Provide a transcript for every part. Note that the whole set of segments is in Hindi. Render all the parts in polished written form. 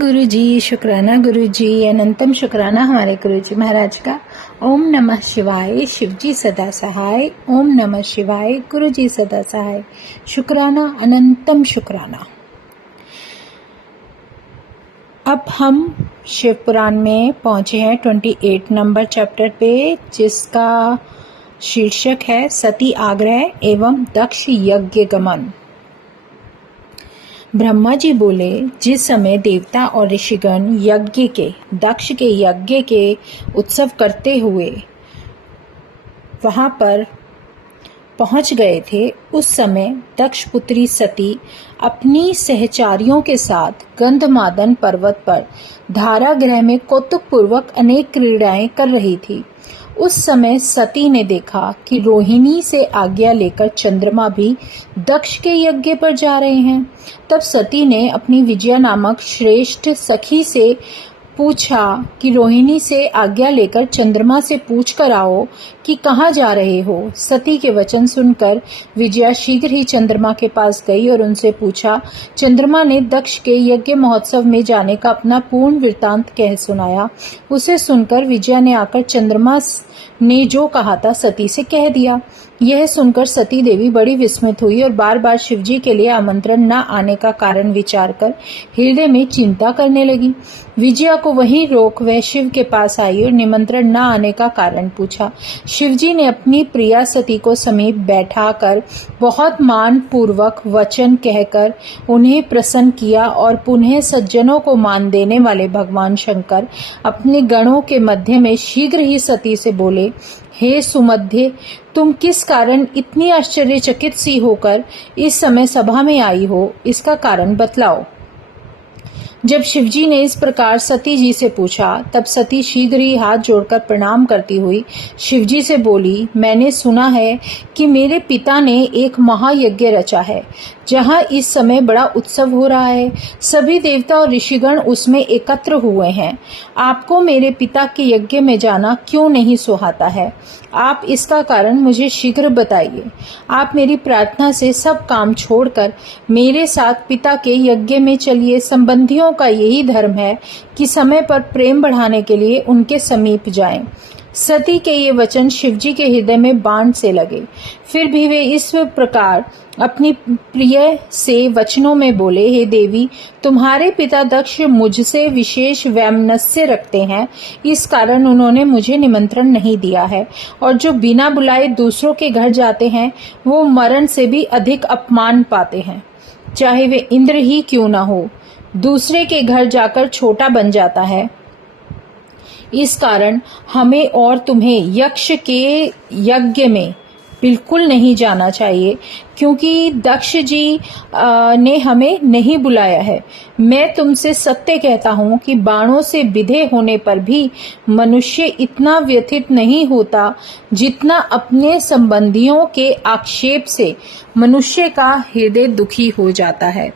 शुक्राना गुरु जी, अनंतम शुक्राना हमारे गुरु जी महाराज का। ओम नमः शिवाय, शिव जी सदा सहाय। ओम नमः शिवाय, गुरु जी सदा सहाय। शुक्राना, अनंतम शुक्राना। अब हम शिव पुराण में पहुंचे हैं 28 नंबर चैप्टर पे, जिसका शीर्षक है सती आग्रह एवं दक्ष यज्ञ गमन। ब्रह्मा जी बोले, जिस समय देवता और ऋषिगण दक्ष के यज्ञ के उत्सव करते हुए वहां पर पहुंच गए थे, उस समय दक्ष पुत्री सती अपनी सहचारियों के साथ गंधमादन पर्वत पर धारागृह में कौतुकपूर्वक अनेक क्रीड़ाएं कर रही थी। उस समय सती ने देखा कि रोहिणी से आज्ञा लेकर चंद्रमा भी दक्ष के यज्ञ पर जा रहे हैं। तब सती ने अपनी विजया नामक श्रेष्ठ सखी से पूछा कि रोहिणी से आज्ञा लेकर चंद्रमा से पूछ कर आओ कि कहाँ जा रहे हो। सती के वचन सुनकर विजया शीघ्र ही चंद्रमा के पास गई और उनसे पूछा। चंद्रमा ने दक्ष के यज्ञ महोत्सव में जाने का अपना पूर्ण वृत्तांत कह सुनाया। उसे सुनकर विजया ने आकर चंद्रमा ने जो कहा था सती से कह दिया। यह सुनकर सती देवी बड़ी विस्मित हुई और बार बार शिवजी के लिए आमंत्रण न आने का कारण विचार कर हृदय में चिंता करने लगी। विजया को वहीं रोक वह शिव के पास आई और निमंत्रण न आने का कारण पूछा। शिवजी ने अपनी प्रिया सती को समीप बैठाकर बहुत मान पूर्वक वचन कहकर उन्हें प्रसन्न किया और पुनः सज्जनों को मान देने वाले भगवान शंकर अपने गणों के मध्य में शीघ्र ही सती से बोले, हे सुमध्य, तुम किस कारण इतनी आश्चर्यचकित सी होकर इस समय सभा में आई हो, इसका कारण बतलाओ। जब शिवजी ने इस प्रकार सती जी से पूछा, तब सती शीघ्र ही हाथ जोड़कर प्रणाम करती हुई शिवजी से बोली, मैंने सुना है कि मेरे पिता ने एक महायज्ञ रचा है, जहाँ इस समय बड़ा उत्सव हो रहा है। सभी देवता और ऋषिगण उसमें एकत्र हुए हैं। आपको मेरे पिता के यज्ञ में जाना क्यों नहीं सुहाता है? आप इसका कारण मुझे शीघ्र बताइए। आप मेरी प्रार्थना से सब काम छोड़कर मेरे साथ पिता के यज्ञ में चलिए। संबंधियों का यही धर्म है कि समय पर प्रेम बढ़ाने के लिए उनके समीप जाएं। सती के ये वचन शिवजी के हृदय में बाण से लगे। फिर भी वे इस प्रकार अपनी प्रिय से वचनों में बोले, हे देवी, तुम्हारे पिता दक्ष मुझसे विशेष वैमनस्य रखते हैं, इस कारण उन्होंने मुझे निमंत्रण नहीं दिया है। और जो बिना बुलाए दूसरों के घर जाते हैं, वो मरण से भी अधिक अपमान पाते हैं, चाहे वे इंद्र ही क्यों न हो। दूसरे के घर जाकर छोटा बन जाता है। इस कारण हमें और तुम्हें यक्ष के यज्ञ में बिल्कुल नहीं जाना चाहिए, क्योंकि दक्ष जी ने हमें नहीं बुलाया है। मैं तुमसे सत्य कहता हूँ कि बाणों से बिधे होने पर भी मनुष्य इतना व्यथित नहीं होता जितना अपने संबंधियों के आक्षेप से मनुष्य का हृदय दुखी हो जाता है।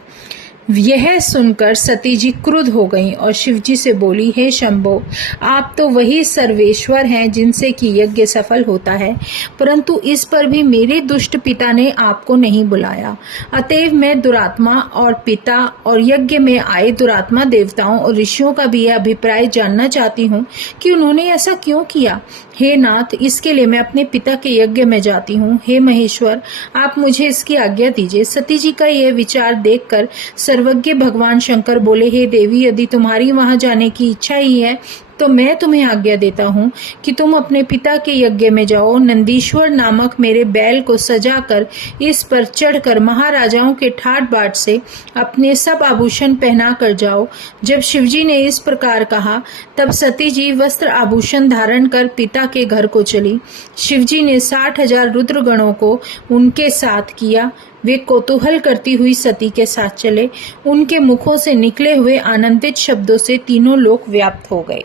यह सुनकर सती जी क्रुद्ध हो गईं और शिवजी से बोली, हे शंभो, आप तो वही सर्वेश्वर हैं जिनसे कि यज्ञ सफल होता है, परंतु इस पर भी मेरे दुष्ट पिता ने आपको नहीं बुलाया। अतएव मैं दुरात्मा और पिता और यज्ञ में आए दुरात्मा देवताओं और ऋषियों का भी यह अभिप्राय जानना चाहती हूँ कि उन्होंने ऐसा क्यों किया। हे नाथ, इसके लिए मैं अपने पिता के यज्ञ में जाती हूँ। हे महेश्वर, आप मुझे इसकी आज्ञा दीजिए। सती जी का यह विचार देखकर सर्वज्ञ भगवान शंकर बोले, हे देवी, यदि तुम्हारी वहां जाने की इच्छा ही है तो मैं तुम्हें आज्ञा देता हूँ कि तुम अपने पिता के यज्ञ में जाओ। नंदीश्वर नामक मेरे बैल को सजाकर इस पर चढ़कर महाराजाओं के ठाट बाट से अपने सब आभूषण पहना कर जाओ। जब शिवजी ने इस प्रकार कहा, तब सती जी वस्त्र आभूषण धारण कर पिता के घर को चली। शिवजी ने 60,000 रुद्रगणों को उनके साथ किया। वे कौतूहल करती हुई सती के साथ चले। उनके मुखों से निकले हुए आनंदित शब्दों से तीनों लोक व्याप्त हो गए।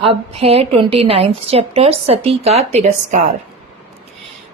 अब है 29 चैप्टर, सती का तिरस्कार।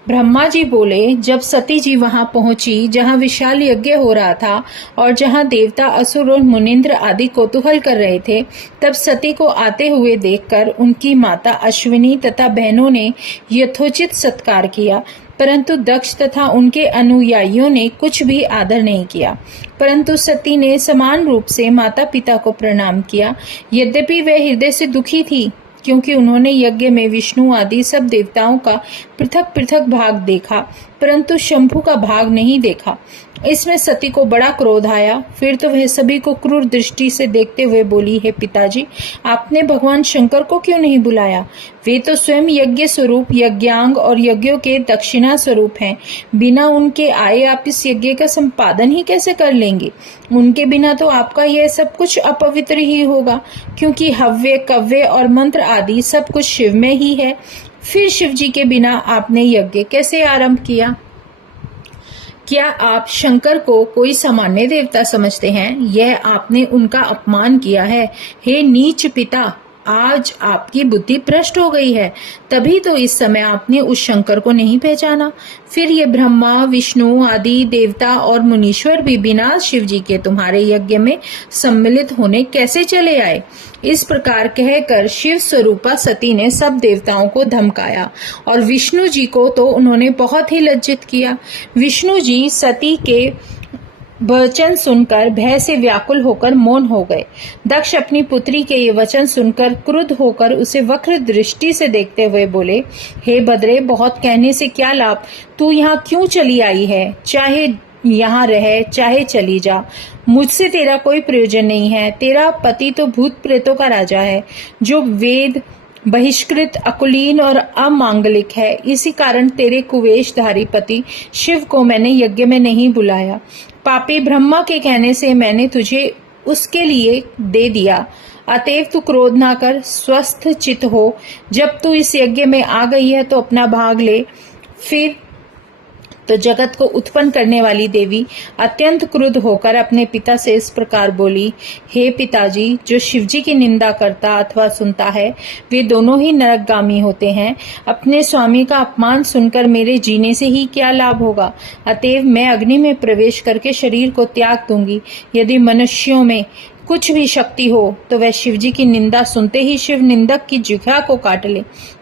ब्रह्मा जी बोले, जब सती जी वहां पहुंची जहां विशाल यज्ञ हो रहा था और जहां देवता, असुर और मुनिंद्र आदि कौतूहल कर रहे थे, तब सती को आते हुए देखकर उनकी माता अश्विनी तथा बहनों ने यथोचित सत्कार किया। परंतु दक्ष तथा उनके अनुयायियों ने कुछ भी आदर नहीं किया। परंतु सती ने समान रूप से माता पिता को प्रणाम किया। यद्यपि वह हृदय से दुखी थी, क्योंकि उन्होंने यज्ञ में विष्णु आदि सब देवताओं का पृथक पृथक भाग देखा, परंतु शंभु का भाग नहीं देखा। इसमें सती को बड़ा क्रोध आया। फिर तो वह सभी को क्रूर दृष्टि से देखते हुए बोली, हे पिताजी, आपने भगवान शंकर को क्यों नहीं बुलाया? वे तो स्वयं यज्ञ स्वरूप, यज्ञांग और यज्ञों के दक्षिणा स्वरूप हैं। बिना उनके आए आप इस यज्ञ का संपादन ही कैसे कर लेंगे? उनके बिना तो आपका यह सब कुछ अपवित्र ही होगा, क्योंकि हव्य, कव्य और मंत्र आदि सब कुछ शिव में ही है। फिर शिव जी के बिना आपने यज्ञ कैसे आरंभ किया? क्या आप शंकर को कोई सामान्य देवता समझते हैं? यह आपने उनका अपमान किया है। हे नीच पिता, आज आपकी बुद्धि भ्रष्ट हो गई है। तभी तो इस समय आपने उस शंकर को नहीं पहचाना। फिर ये ब्रह्मा, विष्णु आदि देवता और मुनीश्वर भी बिना शिव जी के तुम्हारे यज्ञ में सम्मिलित होने कैसे चले आए? इस प्रकार कहकर शिव स्वरूपा सती ने सब देवताओं को धमकाया और विष्णु जी को तो उन्होंने बहुत ही लज्जित किया। विष्णु जी सती के वचन सुनकर भय से व्याकुल होकर मौन हो गए। दक्ष अपनी पुत्री के ये वचन सुनकर क्रुद्ध होकर उसे वक्र दृष्टि से देखते हुए बोले, हे बद्रे, बहुत कहने से क्या लाभ? तू यहाँ क्यों चली आई है? चाहे यहाँ रहे, चाहे चली जा, मुझसे तेरा कोई प्रयोजन नहीं है। तेरा पति तो भूत प्रेतों का राजा है, जो वेद बहिष्कृत, अकुलीन और अमांगलिक है। इसी कारण तेरे कुवेशधारी पति शिव को मैंने यज्ञ में नहीं बुलाया। पापी ब्रह्मा के कहने से मैंने तुझे उसके लिए दे दिया। अतएव तू क्रोध ना कर, स्वस्थ चित्त हो। जब तू इस यज्ञ में आ गई है तो अपना भाग ले। फिर तो जगत को उत्पन्न करने वाली देवी अत्यंत क्रुद्ध होकर अपने पिता से इस प्रकार बोली, हे पिताजी, जो शिवजी की निंदा करता अथवा सुनता है, वे दोनों ही नरकगामी होते हैं। अपने स्वामी का अपमान सुनकर मेरे जीने से ही क्या लाभ होगा? अतएव मैं अग्नि में प्रवेश करके शरीर को त्याग दूंगी। यदि मनुष्यों में कुछ भी शक्ति हो तो वह शिवजी की निंदा सुनते ही शिव निंदक की जिह्वा को काट ले,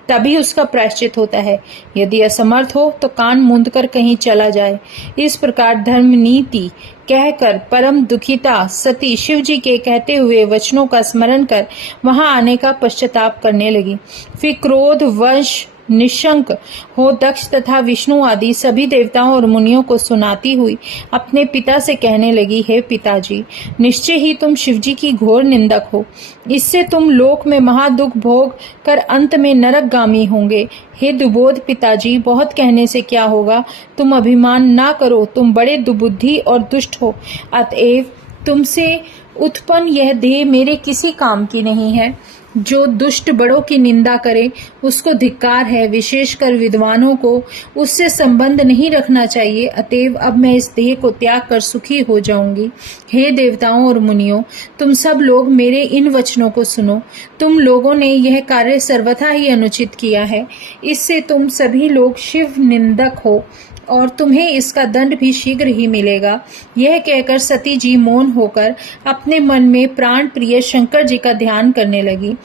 तभी उसका प्रायश्चित होता है। यदि असमर्थ हो तो कान मूंद कर कहीं चला जाए। इस प्रकार धर्म नीति कहकर परम दुखिता सती शिवजी के कहते हुए वचनों का स्मरण कर वहां आने का पश्चाताप करने लगी। फिर क्रोध वश निशंक हो दक्ष तथा विष्णु आदि सभी देवताओं और मुनियों को सुनाती हुई अपने पिता से कहने लगी, हे पिताजी, निश्चय ही तुम शिवजी की घोर निंदक हो। इससे तुम लोक में महादुख भोग कर अंत में नरकगामी होंगे। हे दुबोध पिताजी, बहुत कहने से क्या होगा? तुम अभिमान ना करो, तुम बड़े दुबुद्धि और दुष्ट हो। अतएव तुमसे उत्पन्न यह देह मेरे किसी काम की नहीं है। जो दुष्ट बड़ों की निंदा करे उसको धिक्कार है। विशेषकर विद्वानों को उससे संबंध नहीं रखना चाहिए। अतएव अब मैं इस देह को त्याग कर सुखी हो जाऊंगी। हे देवताओं और मुनियों, तुम सब लोग मेरे इन वचनों को सुनो। तुम लोगों ने यह कार्य सर्वथा ही अनुचित किया है। इससे तुम सभी लोग शिव निंदक हो और तुम्हें इसका दंड भी शीघ्र ही मिलेगा। यह कहकर सती जी मौन होकर अपने मन में प्राण प्रिय शंकर जी का ध्यान करने लगी।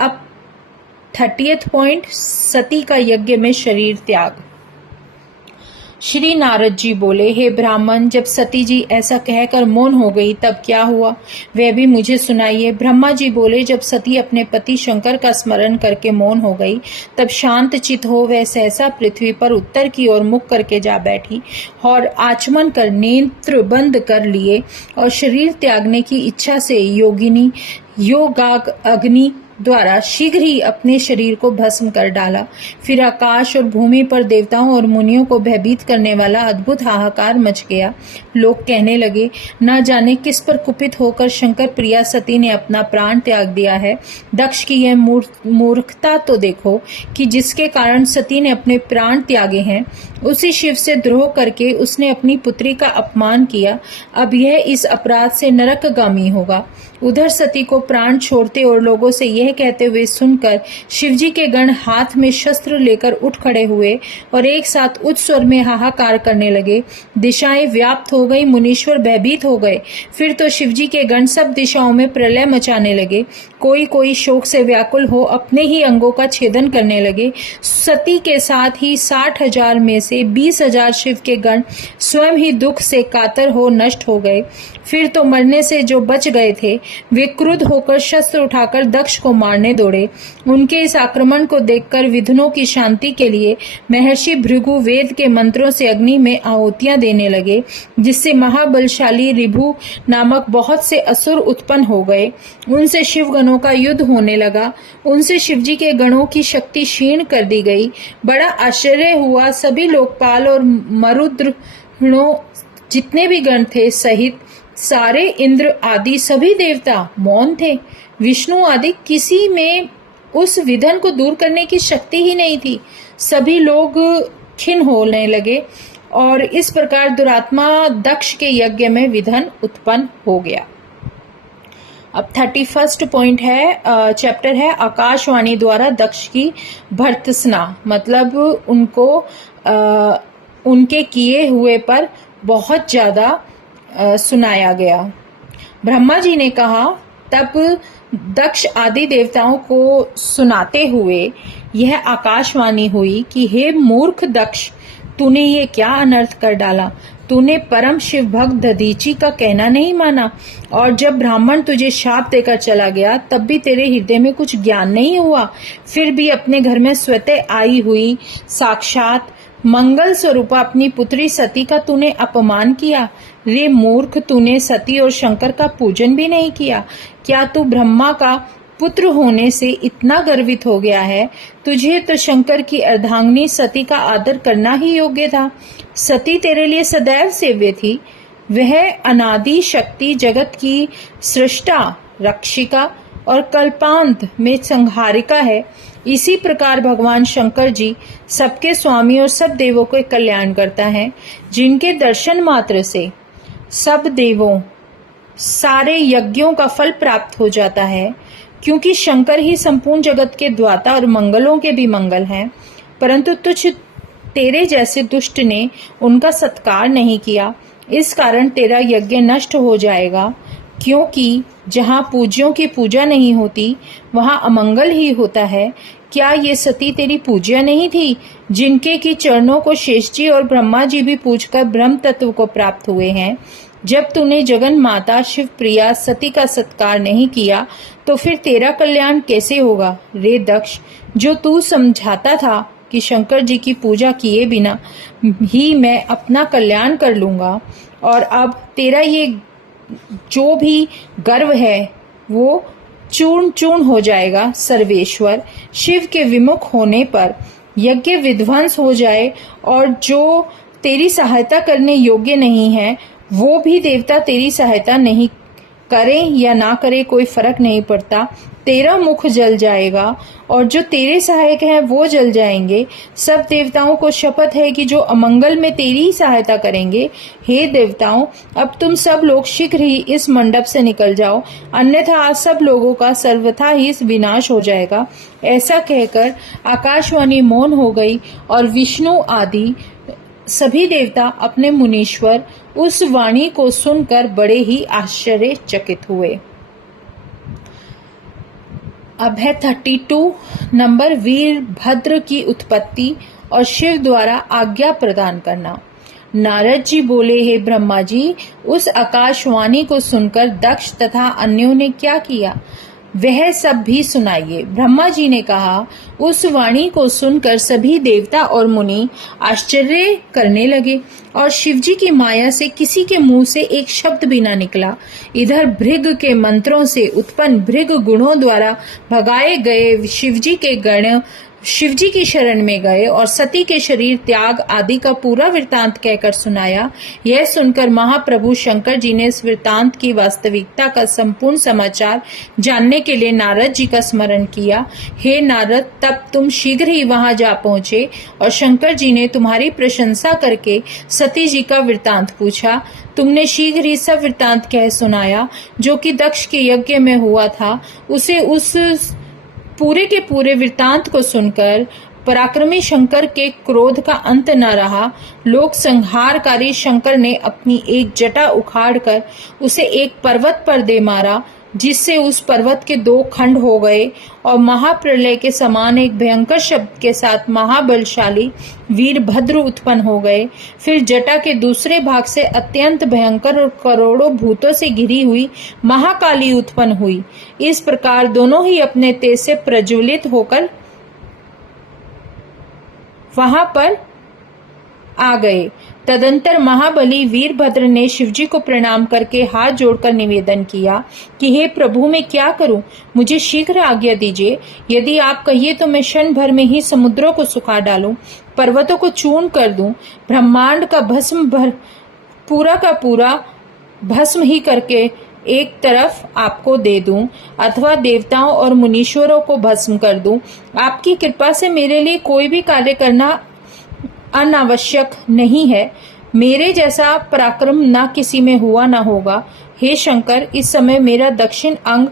अब 30th पॉइंट, सती का यज्ञ में शरीर त्याग। श्री नारद जी बोले, हे ब्राह्मण, जब सती जी ऐसा कहकर मौन हो गई तब क्या हुआ, वह भी मुझे सुनाइए। ब्रह्मा जी बोले, जब सती अपने पति शंकर का स्मरण करके मौन हो गई तब शांत चित हो वह सहसा पृथ्वी पर उत्तर की ओर मुख करके जा बैठी और आचमन कर नेत्र बंद कर लिए और शरीर त्यागने की इच्छा से योगिनी योगाग अग्नि द्वारा शीघ्र ही अपने शरीर को भस्म कर डाला। फिर आकाश और भूमि पर देवताओं और मुनियों को भयभीत करने वाला अद्भुत हाहाकार मच गया। लोग कहने लगे, न जाने किस पर कुपित होकर शंकर प्रिया सती ने अपना प्राण त्याग दिया है। दक्ष की यह मूर्खता तो देखो कि जिसके कारण सती ने अपने प्राण त्यागे हैं, उसी शिव से द्रोह करके उसने अपनी पुत्री का अपमान किया। अब यह इस अपराध से नरकगामी होगा। उधर सती को प्राण छोड़ते और लोगों से यह यह कहते हुए सुनकर शिवजी के गण हाथ में शस्त्र लेकर उठ खड़े हुए और एक साथ उच्च स्वर में हाहाकार करने लगे। दिशाएं व्याप्त हो गई, मुनीश्वर भयभीत हो गए। फिर तो शिवजी के गण सब दिशाओं में प्रलय मचाने लगे। कोई कोई शोक से व्याकुल हो अपने ही अंगों का छेदन करने लगे। सती के साथ ही 60,000 में से 20,000 शिव के गण स्वयं ही दुख से कातर हो नष्ट हो गए। फिर तो मरने से जो बच गए थे वे क्रुद्ध होकर शस्त्र उठाकर दक्ष को मारने दौड़े। उनके इस आक्रमण को देखकर विधुनों की शांति के लिए महर्षि भृगु वेद के मंत्रों से अग्नि में आहुतियां देने लगे, जिससे महाबलशाली ऋभु नामक बहुत से असुर उत्पन्न हो गए। उनसे शिवगणों का युद्ध होने लगा। उनसे शिवजी के गणों की शक्ति क्षीण कर दी गई। बड़ा आश्चर्य हुआ। सभी लोकपाल और मरुद्गणों जितने भी गण थे सहित सारे इंद्र आदि सभी देवता मौन थे। विष्णु आदि किसी में उस विधन को दूर करने की शक्ति ही नहीं थी। सभी लोग खिन्न होने लगे और इस प्रकार दुरात्मा दक्ष के यज्ञ में विधन उत्पन्न हो गया। अब 31 पॉइंट है, चैप्टर है आकाशवाणी द्वारा दक्ष की भर्त्सना, मतलब उनको उनके किए हुए पर बहुत ज्यादा सुनाया गया। ब्रह्मा जी ने कहा, तब दक्ष आदि देवताओं को सुनाते हुए यह आकाशवाणी हुई कि हे मूर्ख दक्ष, तूने ये क्या अनर्थ कर डाला। तूने परम शिव भक्त दधीची का कहना नहीं माना, और जब ब्राह्मण तुझे शाप देकर चला गया तब भी तेरे हृदय में कुछ ज्ञान नहीं हुआ। फिर भी अपने घर में स्वतः आई हुई साक्षात मंगल स्वरूपा अपनी पुत्री सती का तूने अपमान किया। रे मूर्ख, तूने सती और शंकर का पूजन भी नहीं किया। क्या तू ब्रह्मा का पुत्र होने से इतना गर्वित हो गया है? तुझे तो शंकर की अर्धांगिनी सती का आदर करना ही योग्य था। सती तेरे लिए सदैव सेव्य थी। वह अनादि शक्ति, जगत की सृष्टा, रक्षिका और कल्पांत में संहारिका है। इसी प्रकार भगवान शंकर जी सबके स्वामी और सब देवों के कल्याण करता है, जिनके दर्शन मात्र से सब देवों सारे यज्ञों का फल प्राप्त हो जाता है, क्योंकि शंकर ही संपूर्ण जगत के द्वाता और मंगलों के भी मंगल हैं। परंतु तेरे जैसे दुष्ट ने उनका सत्कार नहीं किया, इस कारण तेरा यज्ञ नष्ट हो जाएगा। क्योंकि जहाँ पूज्यों की पूजा नहीं होती वहाँ अमंगल ही होता है। क्या ये सती तेरी पूज्य नहीं थी, जिनके की चरणों को शेष जी और ब्रह्मा जी भी पूजकर ब्रह्म तत्व को प्राप्त हुए हैं? जब तूने जगन माता शिव प्रिया सती का सत्कार नहीं किया तो फिर तेरा कल्याण कैसे होगा? रे दक्ष, जो तू समझाता था कि शंकर जी की पूजा किए बिना ही मैं अपना कल्याण कर लूंगा, और अब तेरा ये जो भी गर्व है वो चूर्ण चूर्ण हो जाएगा। सर्वेश्वर शिव के विमुख होने पर यज्ञ विध्वंस हो जाए, और जो तेरी सहायता करने योग्य नहीं है वो भी देवता तेरी सहायता नहीं करे या ना करे कोई फर्क नहीं पड़ता। तेरा मुख जल जाएगा और जो तेरे सहायक हैं वो जल जाएंगे। सब देवताओं को शपथ है कि जो अमंगल में तेरी ही सहायता करेंगे। हे देवताओं, अब तुम सब लोग शीघ्र ही इस मंडप से निकल जाओ, अन्यथा आज सब लोगों का सर्वथा ही विनाश हो जाएगा। ऐसा कहकर आकाशवाणी मौन हो गई और विष्णु आदि सभी देवता अपने मुनीश्वर उस वाणी को सुनकर बड़े ही आश्चर्यचकित हुए। अब है 32 नंबर, वीरभद्र की उत्पत्ति और शिव द्वारा आज्ञा प्रदान करना। नारद जी बोले, हे ब्रह्मा जी, उस आकाशवाणी को सुनकर दक्ष तथा अन्यों ने क्या किया वह सब भी सुनाइए। ब्रह्मा जी ने कहा, उस वाणी को सुनकर सभी देवता और मुनि आश्चर्य करने लगे और शिवजी की माया से किसी के मुंह से एक शब्द भी न निकला। इधर भृग के मंत्रों से उत्पन्न भृग गुणों द्वारा भगाए गए शिवजी के गण शिवजी की शरण में गए और सती के शरीर त्याग आदि का पूरा वृतांत कहकर सुनाया। यह सुनकर महाप्रभु शंकर जी ने इस वृतांत की वास्तविकता का संपूर्ण समाचार जानने के लिए नारद जी का स्मरण किया। हे नारद, तब तुम शीघ्र ही वहां जा पहुंचे और शंकर जी ने तुम्हारी प्रशंसा करके सती जी का वृतांत पूछा। तुमने शीघ्र ही सब वृतांत कह सुनाया जो कि दक्ष के यज्ञ में हुआ था। उसे उस पूरे के पूरे वृत्तांत को सुनकर पराक्रमी शंकर के क्रोध का अंत न रहा। लोक संहारकारी शंकर ने अपनी एक जटा उखाड़कर उसे एक पर्वत पर दे मारा, जिससे उस पर्वत के 2 खंड हो गए और महाप्रलय के समान एक भयंकर शब्द के साथ महाबलशाली वीरभद्र उत्पन्न हो गए। फिर जटा के दूसरे भाग से अत्यंत भयंकर और करोड़ों भूतों से घिरी हुई महाकाली उत्पन्न हुई। इस प्रकार दोनों ही अपने तेज से प्रज्वलित होकर वहां पर आ गए। तदंतर महाबली वीरभद्र ने शिवजी को प्रणाम करके हाथ जोड़कर निवेदन किया कि हे प्रभु, मैं क्या करूं? मुझे शीघ्र आज्ञा दीजिए। यदि आप कहिए तो मैं क्षण भर में ही समुद्रों को सुखा डालूं, पर्वतों को चूर्ण कर दूं, ब्रह्मांड का भस्म पूरा का पूरा भस्म ही करके एक तरफ आपको दे दूं, अथवा देवताओं और मुनीश्वरों को भस्म कर दूं। आपकी कृपा से मेरे लिए कोई भी कार्य करना अनावश्यक नहीं है। मेरे जैसा पराक्रम न किसी में हुआ न होगा। हे शंकर, इस समय मेरा दक्षिण अंग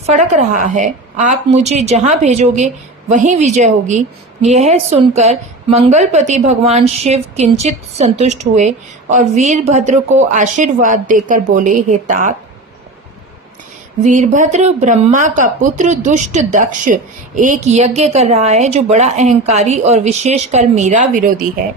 फड़क रहा है। आप मुझे जहां भेजोगे वहीं विजय होगी। यह सुनकर मंगलपति भगवान शिव किंचित संतुष्ट हुए और वीरभद्र को आशीर्वाद देकर बोले, हे तात, वीरभद्र ब्रह्मा का पुत्र दुष्ट दक्ष एक यज्ञ कर रहा है जो बड़ा अहंकारी और विशेषकर मेरा विरोधी है।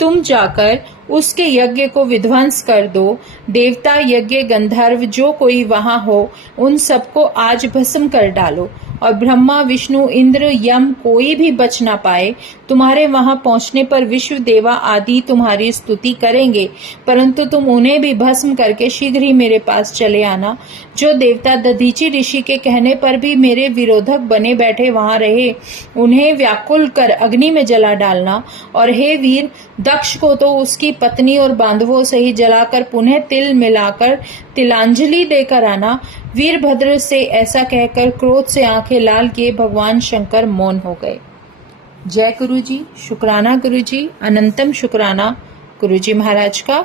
तुम जाकर उसके यज्ञ को विध्वंस कर दो। देवता, यज्ञ, गंधर्व जो कोई वहां हो उन सबको आज भस्म कर डालो और ब्रह्मा, विष्णु, इंद्र, यम कोई भी बच ना पाए। तुम्हारे वहां पहुंचने पर विश्व देवा आदि तुम्हारी स्तुति करेंगे, परंतु तुम उन्हें भी भस्म करके शीघ्र ही मेरे पास चले आना। जो देवता दधीचि ऋषि के कहने पर भी मेरे विरोधक बने बैठे वहां रहे, उन्हें व्याकुल कर अग्नि में जला डालना। और हे वीर, दक्ष को तो उसकी पत्नी और बांधवों से ही जलाकर पुनः तिल मिलाकर तिलांजलि देकर आना। वीरभद्र से ऐसा कहकर क्रोध से आंखें लाल किए भगवान शंकर मौन हो गए। जय गुरुजी, शुक्राना गुरुजी, अनंतम शुक्राना गुरुजी महाराज का।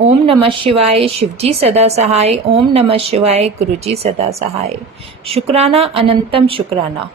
ओम नमः शिवाय, शिवजी सदा सहाय। ओम नमः शिवाय, गुरुजी सदा सहाय। शुक्राना, अनंतम शुक्राना।